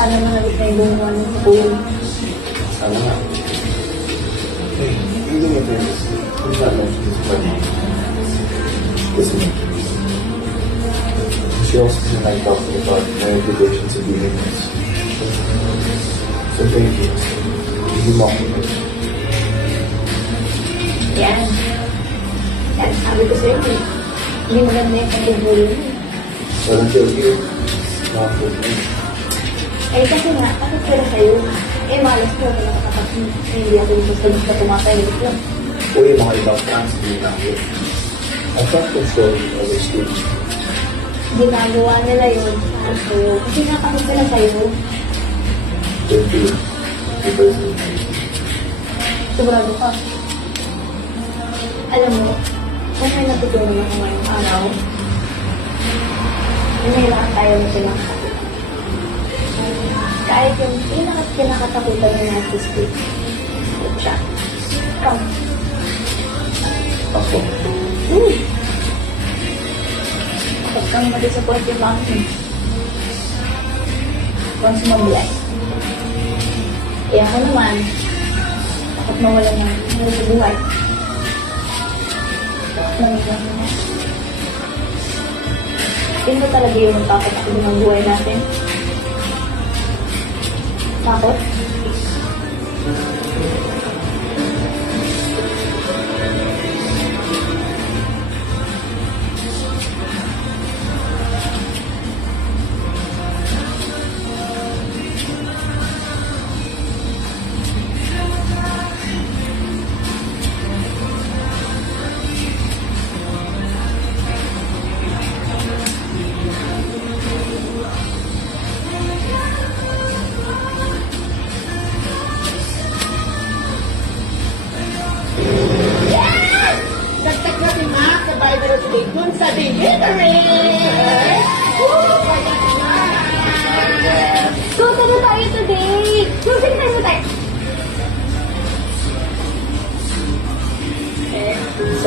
Sana manalik na yung gumawa ng pool. Sana nga. Hey, hindi mo ito. Kung sana, listen. She also doesn't like talking about my obligations and behaviors. So thank you. Hindi mo ako. Yan. Yan, sabi ko sa'yo, hindi maganda yung pag-bully mo. Walang thank you. Nakapag mo. Eh, kasi nga, bakit sila sa'yo? Eh, malas ko, wala ka kapag hindi ako yung gusto na tumatahimik lang. O yung mga ibang fans, hindi na ako. I can't control other students. Ginagawa nila yun para sa'yo. Kasi nga, bakit sila sa'yo? Thank you. Because Sobrado ka. Alam mo, kung may natutunan ako ngayong araw, may lahat tayo na pinakatakutan. Kahit yung pinakatakutan ng narcissistic, siya. Come. ako. Kapag kang madisappoint yung mountain, once mag-bless. Eh ako naman, takot mawala ng mga sa buhay. Takot na magawin na. Yun ba talaga yung takot ako ng buhay natin? Takot? Dagdag na si Mac sa Bible today dun sa delivery! So, tayo tayo today.